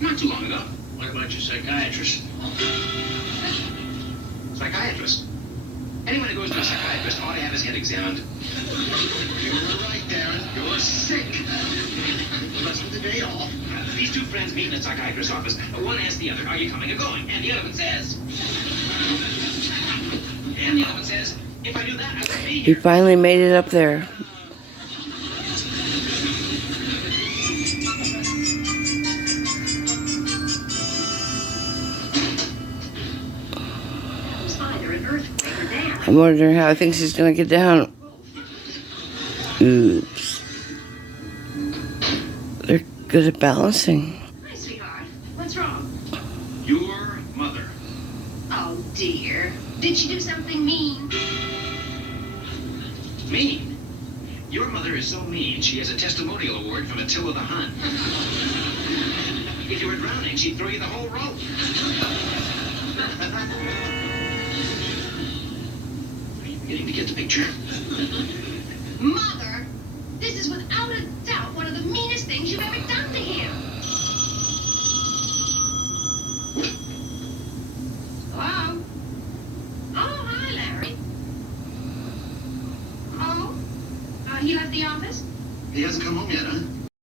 Not too long ago. What about your psychiatrist? Psychiatrist? Anyone who goes to a psychiatrist ought to have his head examined. You're right, Darren. You're sick. Less than the day off. These two friends meet in a psychiatrist's office. One asks the other, are you coming or going? And the other one says... if I do that, I will be He here. finally made it up there. I'm wondering how I think she's gonna get down. Oops. They're good at balancing. Hi, sweetheart. What's wrong? Your mother. Oh, dear. Did she do something mean? Mean? Your mother is so mean, she has a testimonial award from Attila the Hun. If you were drowning, she'd throw you the whole rope. Are you beginning to get the picture? Mother, this is without a doubt one of the meanest things you've ever done to him. Hello? Oh, hi, Larry. Oh? He left the office? He hasn't come home yet, huh?